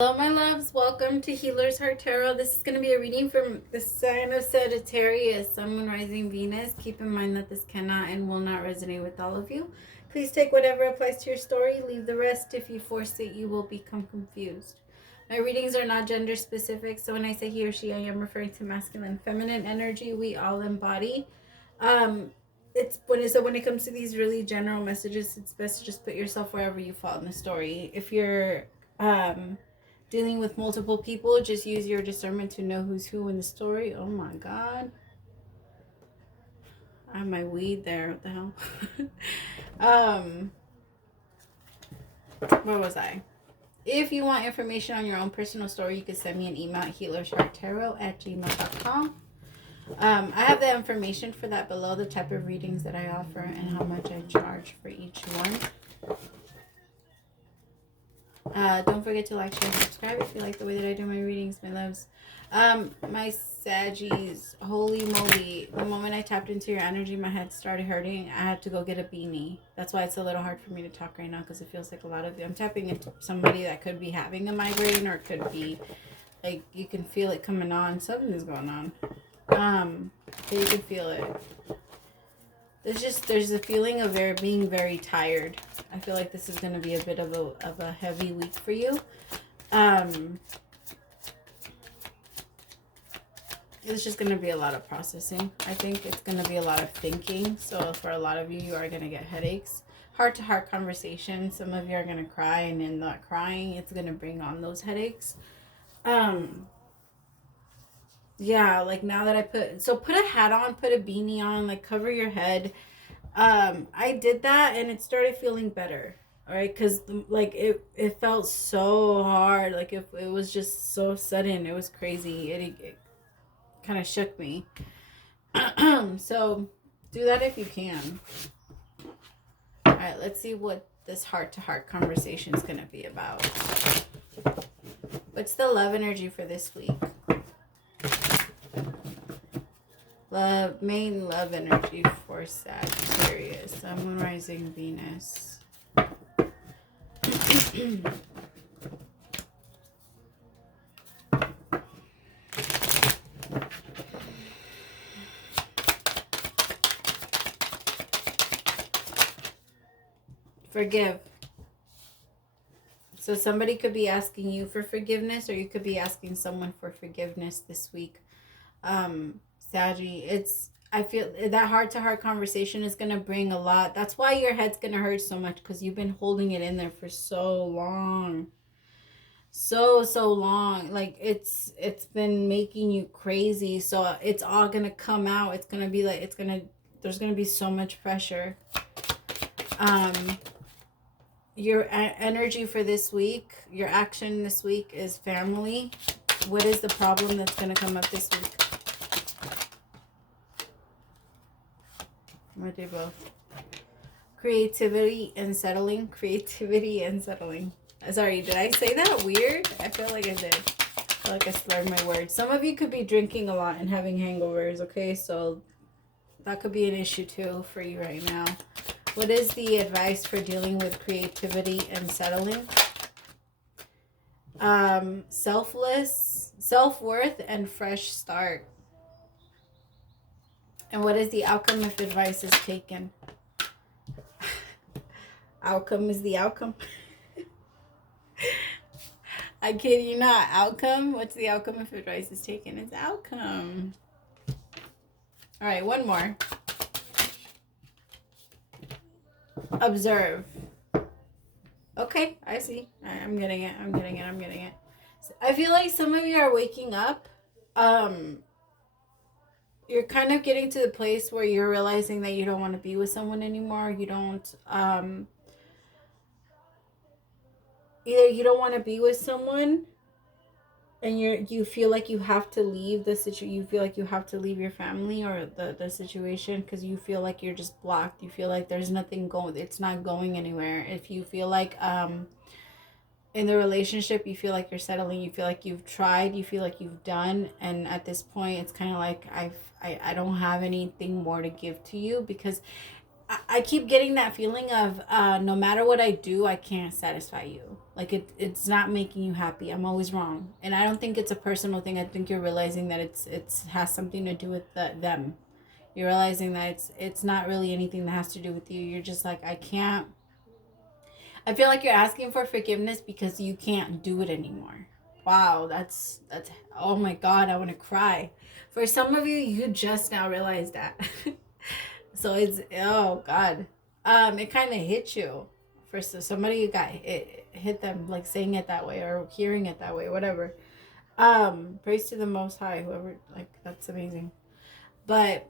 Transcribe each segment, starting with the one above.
Hello, my loves. Welcome to Healer's Heart Tarot. This is going to be a reading from the sign of Sagittarius, Sun, Moon, Rising, Venus. Keep in mind that this cannot and will not resonate with all of you. Please take whatever applies to your story. Leave the rest. If you force it, you will become confused. My readings are not gender specific, so when I say he or she, I am referring to masculine, feminine energy we all embody. When it comes to these really general messages, it's best to just put yourself wherever you fall in the story. If you're dealing with multiple people, just use your discernment to know who's who in the story. Oh my god, I have my weed there. What the hell? Where was I? If you want information on your own personal story, you can send me an email at healershearttarot@gmail.com. I have the information for that below, the type of readings that I offer and how much I charge for each one. Don't forget to like, share, and subscribe if you like the way that I do my readings, my loves. My Saggies, holy moly, the moment I tapped into your energy, my head started hurting. I had to go get a beanie. That's why it's a little hard for me to talk right now, because it feels like a lot of you. I'm tapping into somebody that could be having a migraine, or could be, like, you can feel it coming on. Something is going on. So you can feel it. There's a feeling of being very tired. I feel like this is going to be a bit of a heavy week for you. It's just going to be a lot of processing. I think it's going to be a lot of thinking. So for a lot of you, you are going to get headaches. Heart-to-heart conversation. Some of you are going to cry, and in that crying, it's going to bring on those headaches. Yeah, like now that I put a hat on, put a beanie on, like cover your head. I did that and it started feeling better. All right, because like it felt so hard, like it was just so sudden. It was crazy. It kind of shook me. So do that if you can. All right, let's see what this heart-to-heart conversation is going to be about. What's the love energy for this week? Main love energy for Sagittarius, Sun, Moon, Rising, Venus. Forgive. So somebody could be asking you for forgiveness, or you could be asking someone for forgiveness this week. Saggy, I feel that heart-to-heart conversation is going to bring a lot. That's why your head's going to hurt so much, because you've been holding it in there for so long. So long. Like it's been making you crazy. So it's all going to come out. It's going to be like, there's going to be so much pressure. Your energy for this week, your action this week is family. What is the problem that's going to come up this week? I'm going to do both. Creativity and settling. Creativity and settling. Sorry, did I say that weird? I feel like I did. I feel like I slurred my words. Some of you could be drinking a lot and having hangovers, okay? So that could be an issue too for you right now. What is the advice for dealing with creativity and settling? Self-worth, and fresh start. And what is the outcome if advice is taken? Outcome is the outcome. I kid you not. Outcome? What's the outcome if advice is taken? It's outcome. All right, one more. Observe. Okay, I see. I'm getting it. I feel like some of you are waking up. You're kind of getting to the place where you're realizing that you don't want to be with someone anymore. You don't, either you don't want to be with someone, and you feel like you have to leave the situation. You feel like you have to leave your family or the situation, because you feel like you're just blocked. You feel like there's nothing going. It's not going anywhere. If you feel like in the relationship, you feel like you're settling, you feel like you've tried, you feel like you've done, and at this point it's kind of like I don't have anything more to give to you, because I keep getting that feeling of no matter what I do, I can't satisfy you. Like it's not making you happy. I'm always wrong, and I don't think it's a personal thing. I think you're realizing that it's has something to do with them. You're realizing that it's not really anything that has to do with you. You're just like, I can't. I feel like you're asking for forgiveness because you can't do it anymore. Wow, that's oh my god, I want to cry. For some of you, you just now realized that. So it's, oh god, it kind of hit you. For somebody you got it hit them, like saying it that way or hearing it that way, whatever. Praise to the Most High, whoever, like, that's amazing. But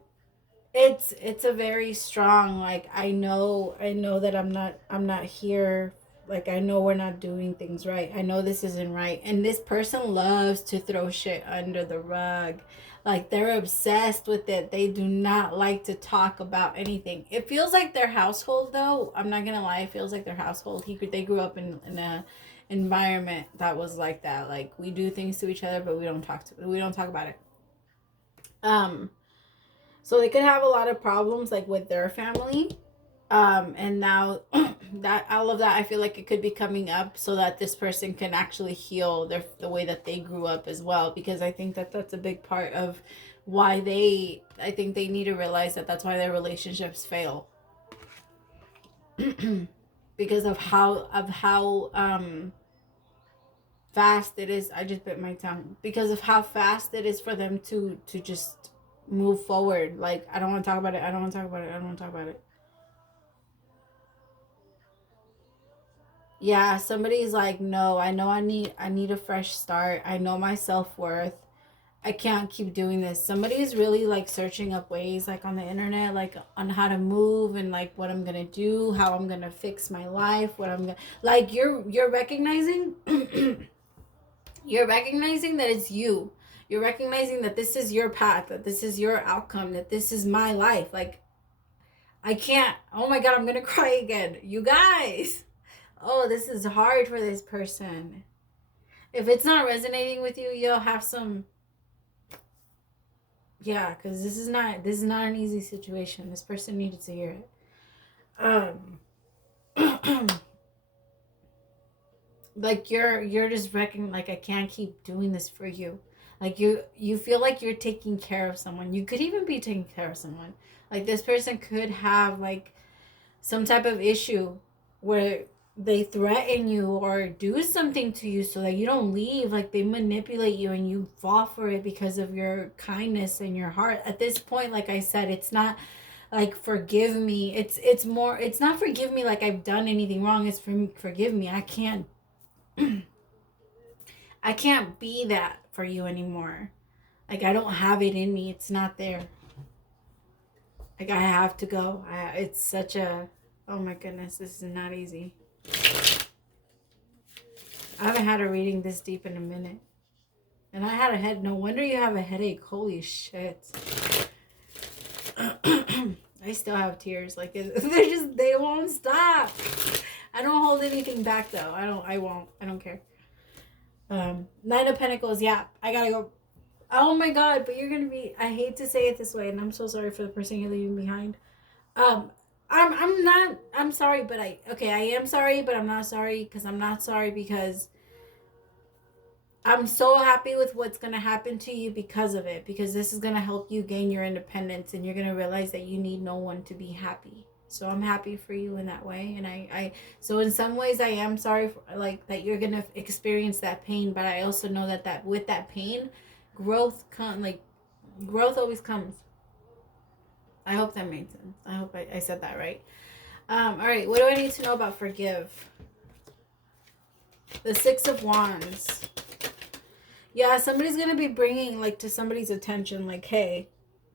it's a very strong, like, I know that I'm not here, like, I know we're not doing things right, I know this isn't right, and this person loves to throw shit under the rug. Like, they're obsessed with it. They do not like to talk about anything. It feels like their household, though, I'm not gonna lie, it feels like their household, they grew up in a environment that was like that. Like, we do things to each other, but we don't talk about it. So they could have a lot of problems, like, with their family. And now that all of that, I feel like it could be coming up so that this person can actually heal the way that they grew up as well. Because I think that that's a big part of why I think they need to realize that that's why their relationships fail. Because of how fast it is. I just bit my tongue. Because of how fast it is for them to just move forward. Like, I don't want to talk about it. I don't want to talk about it. I don't want to talk about it. Yeah, somebody's like, no, I know I need a fresh start. I know my self-worth. I can't keep doing this. Somebody's really, like, searching up ways, like, on the internet, like, on how to move and, like, what I'm gonna do, how I'm gonna fix my life, what I'm gonna, like, you're recognizing you're recognizing that it's you. You're recognizing that this is your path, that this is your outcome, that this is my life. Like, I can't, oh my god, I'm gonna cry again. You guys, oh, this is hard for this person. If it's not resonating with you, you'll have some, yeah, because this is not an easy situation. This person needed to hear it. Like, you're just recognizing, like, I can't keep doing this for you. Like, you feel like you're taking care of someone. You could even be taking care of someone. Like, this person could have, like, some type of issue where they threaten you or do something to you so that you don't leave. Like, they manipulate you and you fall for it because of your kindness and your heart. At this point, like I said, it's not like forgive me. It's more, it's not forgive me like I've done anything wrong. It's forgive me. I can't be that for you anymore. Like, I don't have it in me. It's not there. Like, I have to go. It's such a, oh my goodness, this is not easy. I haven't had a reading this deep in a minute. And I had a head, no wonder you have a headache. Holy shit. I still have tears. Like, they won't stop. I don't hold anything back, though. I won't. I don't care. Nine of Pentacles. Yeah, I gotta go. Oh my god, but you're gonna be, I hate to say it this way, and I'm so sorry for the person you're leaving behind. I'm sorry, but I am sorry, but I'm not sorry, because I'm not sorry because I'm so happy with what's gonna happen to you because of it, because this is gonna help you gain your independence, and you're gonna realize that you need no one to be happy. So I'm happy for you in that way, and I so in some ways I am sorry for, like, that you're gonna experience that pain, but I also know that with that pain, growth always comes. I hope that made sense. I hope I said that right. All right, what do I need to know about forgive? The Six of Wands. Yeah, somebody's gonna be bringing, like, to somebody's attention, like, hey,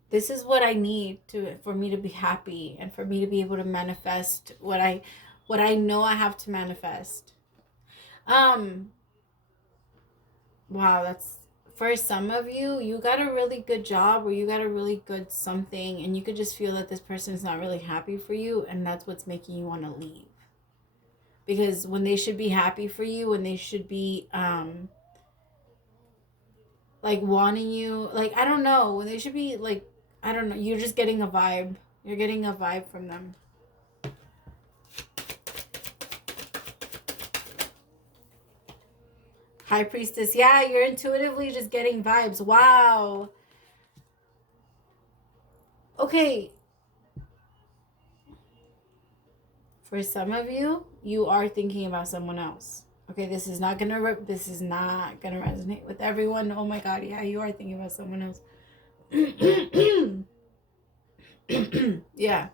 this is what I need for me to be happy and for me to be able to manifest what I know I have to manifest. Wow, that's, for some of you, you got a really good job or you got a really good something, and you could just feel that this person is not really happy for you, and that's what's making you want to leave. Because when they should be happy for you, when they should be like wanting you, like, I don't know, when they should be, like, I don't know, you're just getting a vibe. You're getting a vibe from them. High Priestess. Yeah, you're intuitively just getting vibes. Wow. Okay. For some of you, you are thinking about someone else. Okay, this is not gonna resonate with everyone. Oh my God, yeah, you are thinking about someone else. Yeah.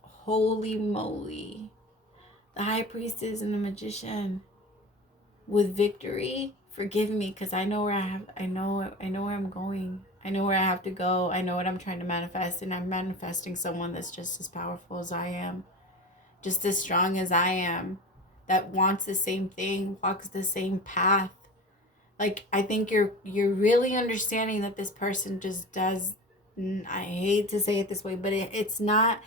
Holy moly. The High Priestess and the Magician with victory. Forgive me, because I know where I know where I'm going. I know where I have to go. I know what I'm trying to manifest, and I'm manifesting someone that's just as powerful as I am, just as strong as I am, that wants the same thing, walks the same path. Like, I think you're really understanding that this person just does. I hate to say it this way, but it's not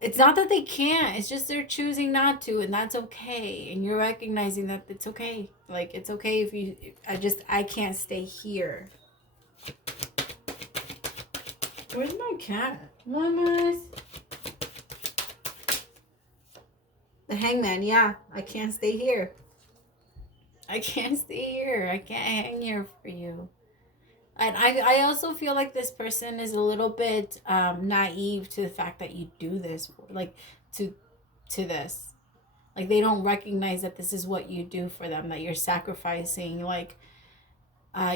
that they can't. It's just they're choosing not to, and that's okay. And you're recognizing that it's okay. Like, it's okay if you. I can't stay here. Where's my cat? Mamas. The Hangman. Yeah, I can't stay here. I can't stay here. I can't hang here for you. And I also feel like this person is a little bit naive to the fact that you do this, like to this. Like, they don't recognize that this is what you do for them, that you're sacrificing like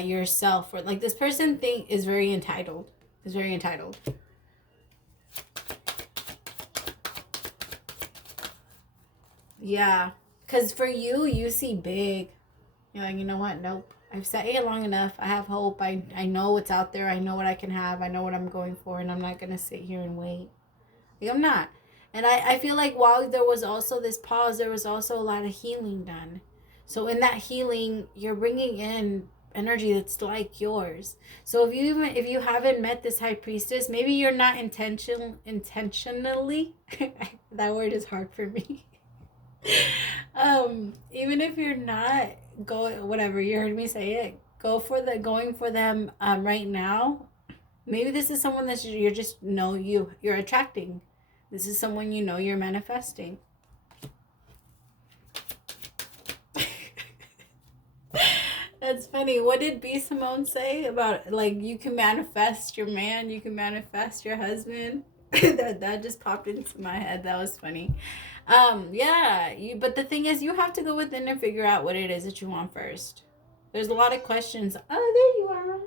yourself. Or like, this person is very entitled. Yeah, because for you see big. You're like, you know what? Nope. I've sat here long enough. I have hope. I know what's out there. I know what I can have. I know what I'm going for. And I'm not going to sit here and wait. Like, I'm not. And I feel like while there was also this pause, there was also a lot of healing done. So in that healing, you're bringing in energy that's like yours. So if you haven't met this High Priestess, maybe you're not intentionally, that word is hard for me. Even if you're not whatever, you heard me say it, going for them right now. Maybe this is someone that you're attracting. This is someone you're manifesting. That's funny. What did B. Simone say about, like, you can manifest your man, you can manifest your husband? that just popped into my head. That was funny. Yeah, but the thing is, you have to go within and figure out what it is that you want first. There's a lot of questions. Oh, there you are, Mama.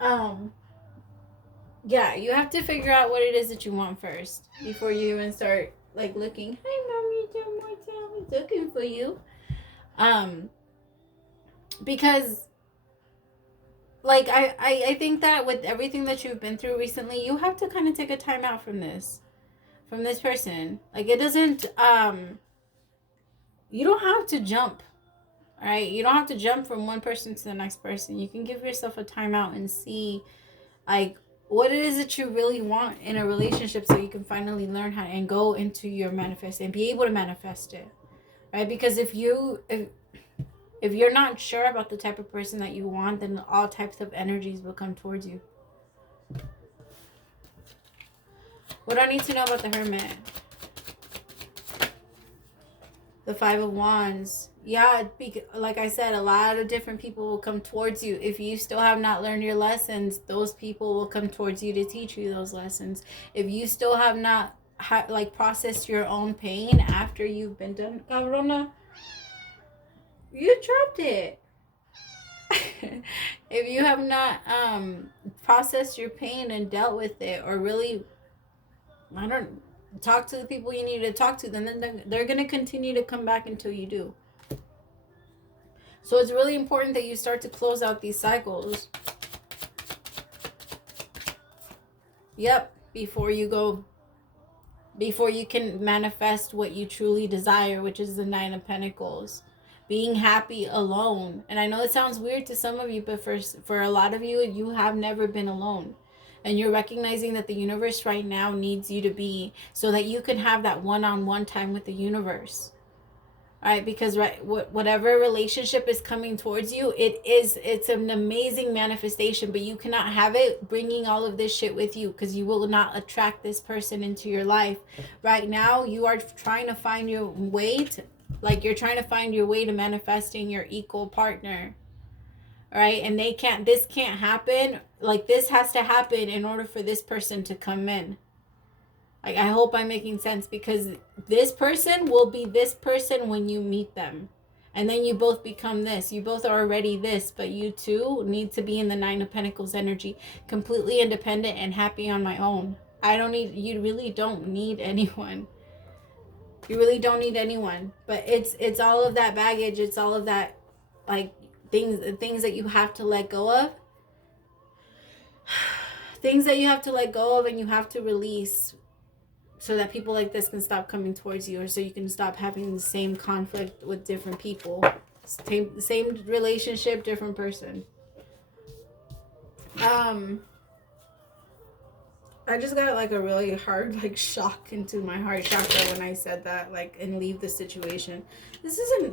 Hi. Yeah, you have to figure out what it is that you want first before you even start, like, looking. Hi, Mommy, looking for you. Because, like, I think that with everything that you've been through recently, you have to kind of take a time out from this person. Like, it doesn't, you don't have to jump, right? You don't have to jump from one person to the next person. You can give yourself a time out and see, like, what it is that you really want in a relationship, so you can finally learn how and go into your manifest and be able to manifest it, right? Because if you're not sure about the type of person that you want, then all types of energies will come towards you. What do I need to know about the Hermit? The Five of Wands. Yeah, like I said, a lot of different people will come towards you. If you still have not learned your lessons, those people will come towards you to teach you those lessons. If you still have not processed your own pain after you've been done, Cabrona, you dropped it. If you have not processed your pain and dealt with it, or really, talk to the people you need to talk to, then they're going to continue to come back until you do. So it's really important that you start to close out these cycles. Yep, before you can manifest what you truly desire, which is the Nine of Pentacles. Being happy alone. And I know it sounds weird to some of you, but for a lot of you, you have never been alone. And you're recognizing that the universe right now needs you to be, so that you can have that one-on-one time with the universe. right? Because whatever relationship is coming towards you, it's an amazing manifestation, but you cannot have it bringing all of this shit with you, because you will not attract this person into your life. Right now you are trying to find your way to, like, you're trying to find your way to manifesting your equal partner, right? And this can't happen. Like, this has to happen in order for this person to come in. Like, I hope I'm making sense, because this person will be this person when you meet them. And then you both become this. You both are already this, but you two need to be in the Nine of Pentacles energy, completely independent and happy on my own. You really don't need anyone. You really don't need anyone. But it's all of that baggage. It's all of that, like, things that you have to let go of. Things that you have to let go of and you have to release, so that people like this can stop coming towards you, or so you can stop having the same conflict with different people. Same relationship, different person. I just got like a really hard like shock into my heart chakra when I said that, like, and leave the situation. This isn't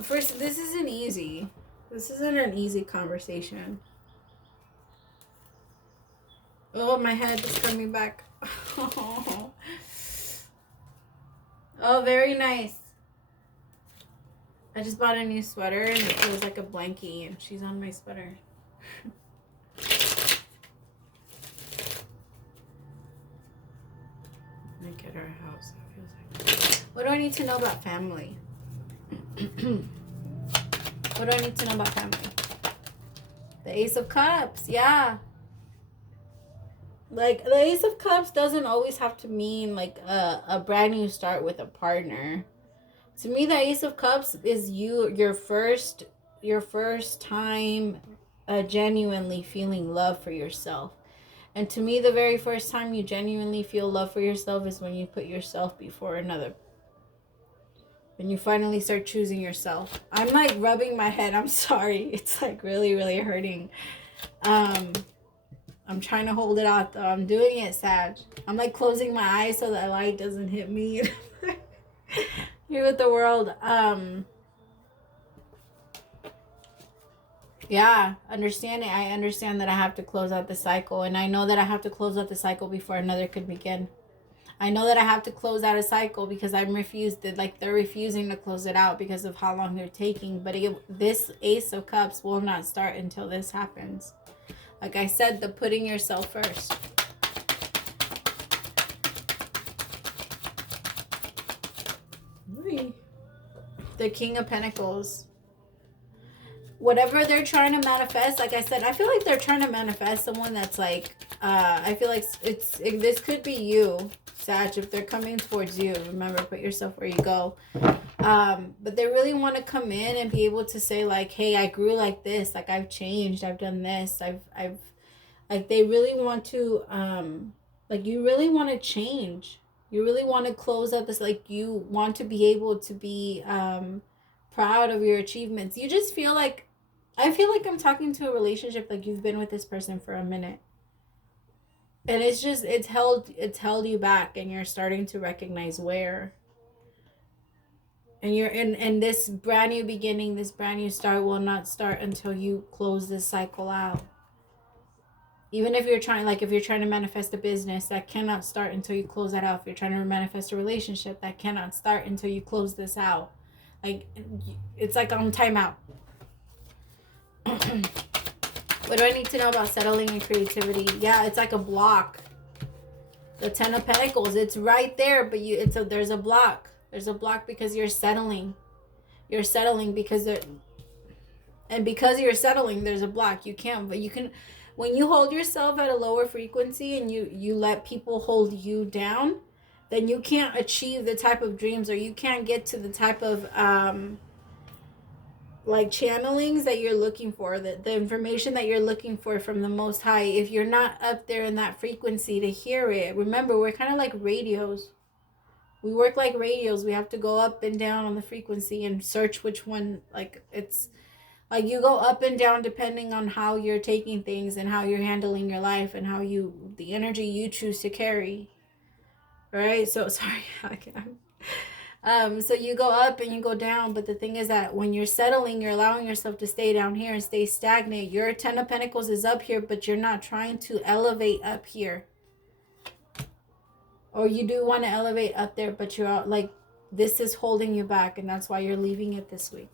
this isn't easy. This isn't an easy conversation. Oh, my head is coming back. Oh, very nice. I just bought a new sweater and it feels like a blankie, and she's on my sweater. Look at our house. It feels like... What do I need to know about family? What do I need to know about family? The Ace of Cups, yeah. Like, the Ace of Cups doesn't always have to mean like a brand new start with a partner. To me, the Ace of Cups is your first time genuinely feeling love for yourself. And to me, the very first time you genuinely feel love for yourself is when you put yourself before another. When you finally start choosing yourself. I'm like rubbing my head. I'm sorry. It's like really, really hurting. I'm trying to hold it out though. I'm doing it, Sag. I'm like closing my eyes so that light doesn't hit me. Here with the world. Yeah, understanding. I understand that I have to close out the cycle. And I know that I have to close out the cycle before another could begin. I know that I have to close out a cycle because they're refusing to close it out because of how long they're taking. But this Ace of Cups will not start until this happens. Like I said, the putting yourself first. The King of Pentacles. Whatever they're trying to manifest, like I said, I feel like they're trying to manifest someone that's like, I feel like this could be you, Sag, if they're coming towards you. Remember, put yourself where you go. But they really want to come in and be able to say like, hey, I grew like this, like I've changed, I've done this, I've like, they really want to, like, you really want to change. You really want to close out this, like, you want to be able to be proud of your achievements. You just feel like, I feel like I'm talking to a relationship like you've been with this person for a minute. And it's just, it's held you back, and you're starting to recognize where. And you're in this brand new beginning, this brand new start will not start until you close this cycle out. Even if you're trying, like if you're trying to manifest a business, that cannot start until you close that out. If you're trying to manifest a relationship, that cannot start until you close this out. Like, it's like on timeout. What do I need to know about settling and creativity? Yeah, it's like a block. The Ten of Pentacles, it's right there, but there's a block. There's a block because you're settling. You're settling because you're settling, there's a block. You can't, but you can, when you hold yourself at a lower frequency and you let people hold you down, then you can't achieve the type of dreams, or you can't get to the type of like channelings that you're looking for, the information that you're looking for from the Most High. If you're not up there in that frequency to hear it, remember, we're kind of like radios. We work like radios. We have to go up and down on the frequency and search which one, like, it's like you go up and down depending on how you're taking things and how you're handling your life and how the energy you choose to carry. Right? So sorry. So you go up and you go down, but the thing is that when you're settling, you're allowing yourself to stay down here and stay stagnant. Your 10 of Pentacles is up here, but you're not trying to elevate up here. Or you do want to elevate up there, but you're like, this is holding you back, and that's why you're leaving it this week.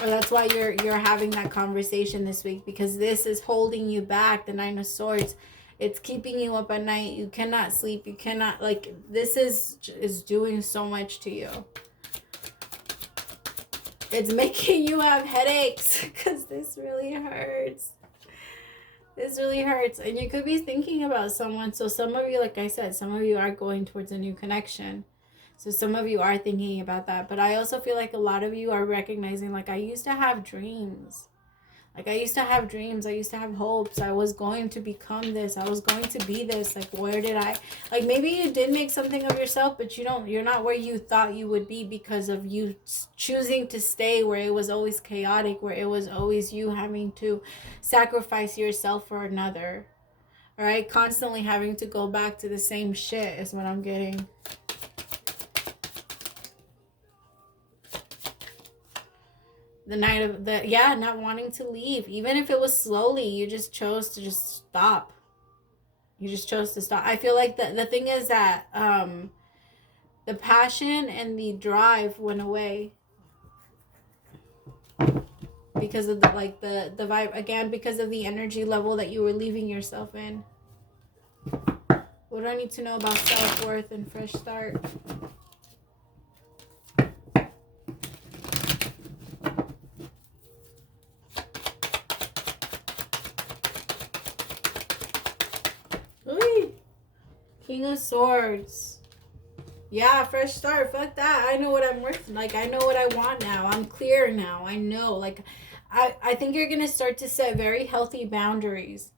Or that's why you're having that conversation this week, because this is holding you back. The Nine of Swords, it's keeping you up at night. You cannot sleep. You cannot, like, this is doing so much to you. It's making you have headaches because this really hurts. This really hurts. And you could be thinking about someone. So some of you, like I said, some of you are going towards a new connection. So some of you are thinking about that. But I also feel like a lot of you are recognizing, like, I used to have dreams. Like, I used to have dreams. I used to have hopes. I was going to become this. I was going to be this. Like, where did I... Like, maybe you did make something of yourself, but you're not where you thought you would be because of you choosing to stay where it was always chaotic, where it was always you having to sacrifice yourself for another. All right? Constantly having to go back to the same shit is what I'm getting. The night of the, yeah, not wanting to leave. Even if it was slowly, you just chose to just stop. You just chose to stop. I feel like the thing is that the passion and the drive went away. Because of the, like, the vibe, again, because of the energy level that you were leaving yourself in. What do I need to know about self-worth and fresh start? King of Swords. Yeah, fresh start. Fuck that. I know what I'm worth. Like, I know what I want now. I'm clear now. I know. Like, I think you're going to start to set very healthy boundaries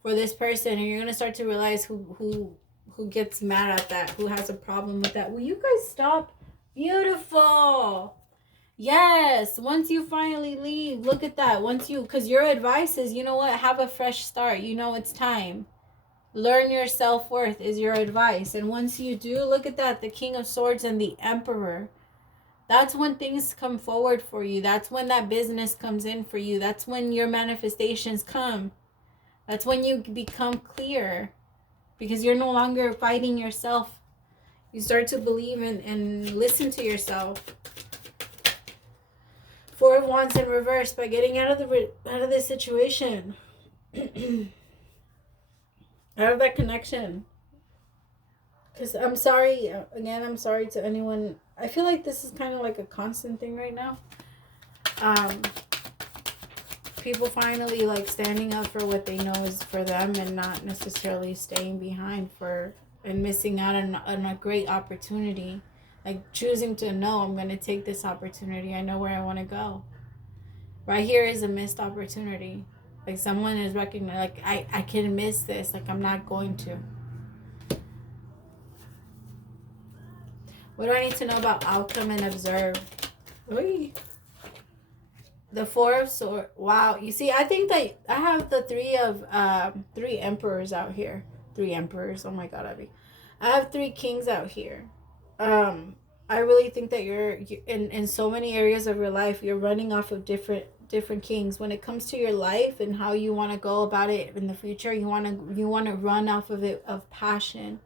for this person. And you're going to start to realize who gets mad at that. Who has a problem with that. Will you guys stop? Beautiful. Yes. Once you finally leave. Look at that. Once you... Because your advice is, you know what? Have a fresh start. You know it's time. Learn your self-worth is your advice. And once you do, look at that, the King of Swords and the Emperor. That's when things come forward for you. That's when that business comes in for you. That's when your manifestations come. That's when you become clear. Because you're no longer fighting yourself. You start to believe and listen to yourself. Four of Wands in reverse by getting out of this situation. Out of that connection. Because I'm sorry, again, I'm sorry to anyone. I feel like this is kind of like a constant thing right now. People finally, like, standing up for what they know is for them and not necessarily staying behind and missing out on a great opportunity. Like, choosing to know, I'm going to take this opportunity. I know where I want to go. Right here is a missed opportunity. Like, someone is recognizing, like, I can miss this. Like, I'm not going to. What do I need to know about outcome and observe? Oy. The Four of Swords. Wow. You see, I think that I have the three emperors out here. 3 emperors. Oh my God, Abby. I have 3 kings out here. I really think that you're in so many areas of your life, you're running off of different kings. When it comes to your life and how you want to go about it in the future, you want to run off of it, of passion.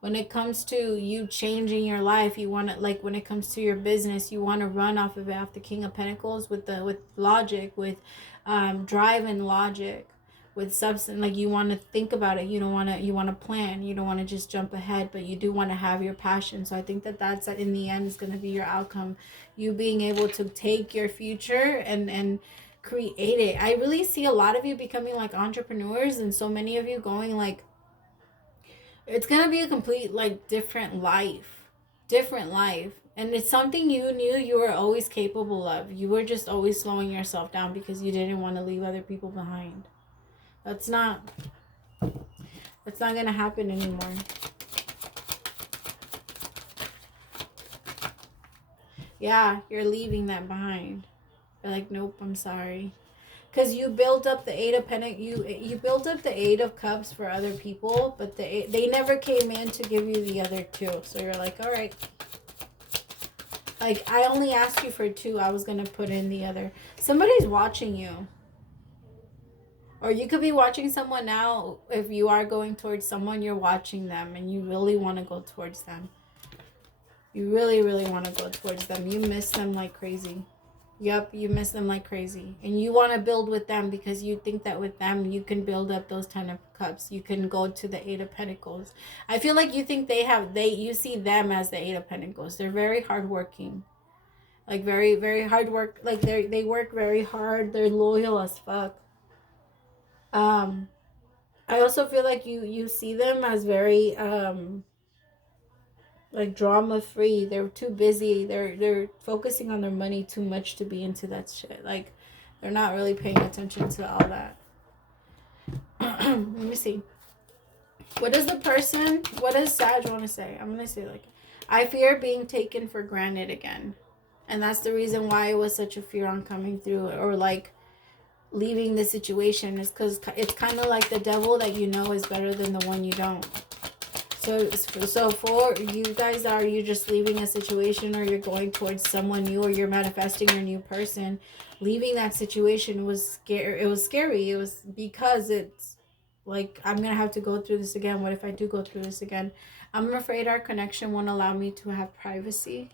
When it comes to you changing your life, you want to, like, when it comes to your business, you want to run off of it, off the King of Pentacles, with logic, with drive and logic, with substance. Like, you want to think about it. You want to plan. You don't want to just jump ahead, but you do want to have your passion. So I think that's in the end is going to be your outcome. You being able to take your future and create it. I really see a lot of you becoming like entrepreneurs, and so many of you going, like, it's going to be a complete, like, different life. And it's something you knew you were always capable of. You were just always slowing yourself down because you didn't want to leave other people behind. That's not going to happen anymore. Yeah, you're leaving that behind. You're like, nope, I'm sorry. Because you built up the 8 of Pentacles, you built up the 8 of Cups for other people, but they never came in to give you the other 2. So you're like, all right, Like, I only asked you for 2. I was going to put in the other. Somebody's watching you. Or you could be watching someone now. If you are going towards someone, you're watching them and you really want to go towards them. You really, really want to go towards them. You miss them like crazy. Yep, you miss them like crazy. And you want to build with them because you think that with them you can build up those 10 of cups. You can go to the 8 of pentacles. I feel like you think you see them as the 8 of pentacles. They're very hardworking. Like very, very hard work. Like they work very hard. They're loyal as fuck. I also feel like you see them as very like drama free. They're too busy. They're focusing on their money too much to be into that shit. Like they're not really paying attention to all that. Let me see. What does Sag want to say? I'm gonna say like, I fear being taken for granted again. And that's the reason why it was such a fear on coming through, or like leaving the situation, is because it's kind of like the devil that you know is better than the one you don't. So for you guys, are you just leaving a situation, or you're going towards someone new, or you're manifesting your new person? Leaving that situation was scary. It was scary. It was because it's like, I'm gonna have to go through this again. What if I do go through this again? I'm afraid our connection won't allow me to have privacy.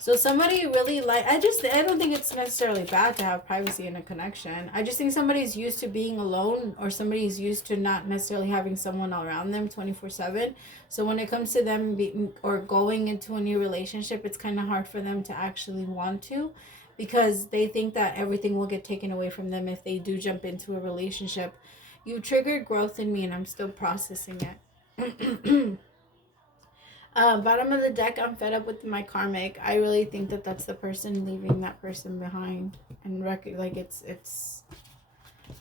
So somebody really I don't think it's necessarily bad to have privacy in a connection. I just think somebody's used to being alone, or somebody's used to not necessarily having someone around them 24/7. So when it comes to them or going into a new relationship, it's kind of hard for them to actually want to, because they think that everything will get taken away from them if they do jump into a relationship. You triggered growth in me and I'm still processing it. Bottom of the deck, I'm fed up with my karmic. I really think that that's the person leaving that person behind, and like it's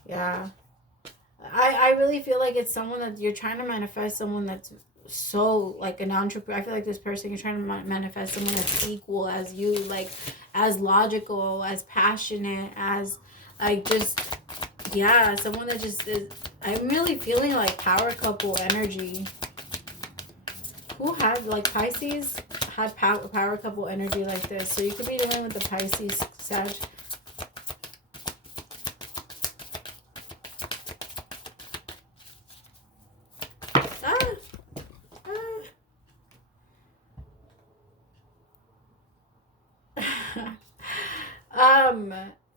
yeah. I really feel like it's someone that you're trying to manifest, someone that's so like an entrepreneur. I feel like this person, you're trying to manifest someone that's equal as you, like as logical, as passionate, as like just someone that just is. I'm really feeling like power couple energy. Who had like Pisces had power couple energy like this, so you could be dealing with the Pisces Sag.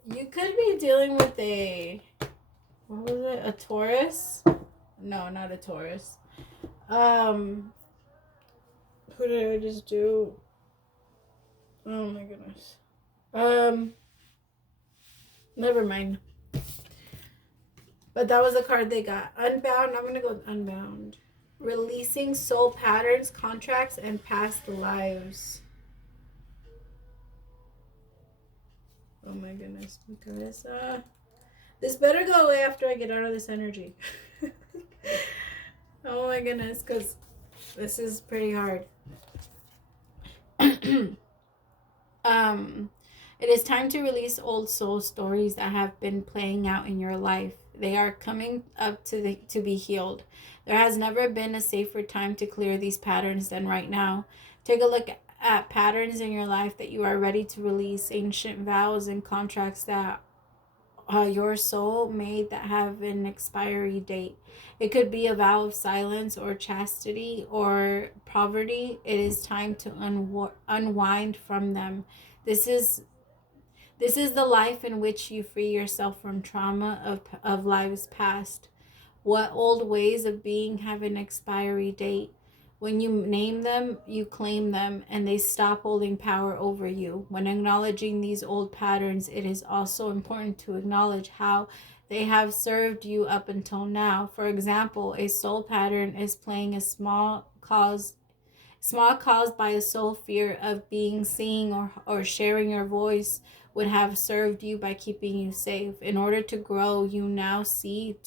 You could be dealing with what was it? A Taurus? No, not a Taurus. Who did I just do? Oh my goodness. Never mind. But that was the card they got. Unbound. I'm gonna go with Unbound. Releasing soul patterns, contracts, and past lives. Oh my goodness, guys. This better go away after I get out of this energy. Oh my goodness, because this is pretty hard. It is time to release old soul stories that have been playing out in your life. They are coming up to be healed. There has never been a safer time to clear these patterns than right now. Take a look at patterns in your life that you are ready to release, ancient vows and contracts that your soul made that have an expiry date. It could be a vow of silence or chastity or poverty. It is time to unwind from them. This is the life in which you free yourself from trauma of lives past. What old ways of being have an expiry date? When you name them, you claim them, and they stop holding power over you. When acknowledging these old patterns, it is also important to acknowledge how they have served you up until now. For example, a soul pattern is playing a small caused by a soul fear of being seen or sharing your voice would have served you by keeping you safe. In order to grow, you now need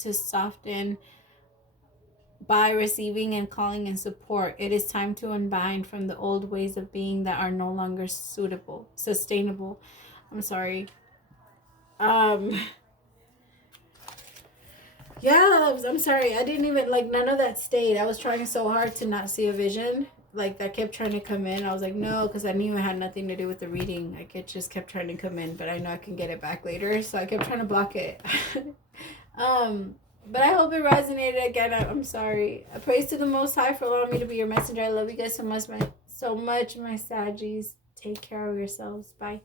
to soften by receiving and calling in support. It is time to unbind from the old ways of being that are no longer sustainable. I'm sorry. Yeah, I'm sorry. I didn't even, like, none of that stayed. I was trying so hard to not see a vision. like that kept trying to come in. I was like, no, because I knew it had nothing to do with the reading. Like it just kept trying to come in, but I know I can get it back later, so I kept trying to block it. But I hope it resonated. Again, I'm sorry. I praise to the Most High for allowing me to be your messenger. I love you guys so much, my Saggies. Take care of yourselves. Bye.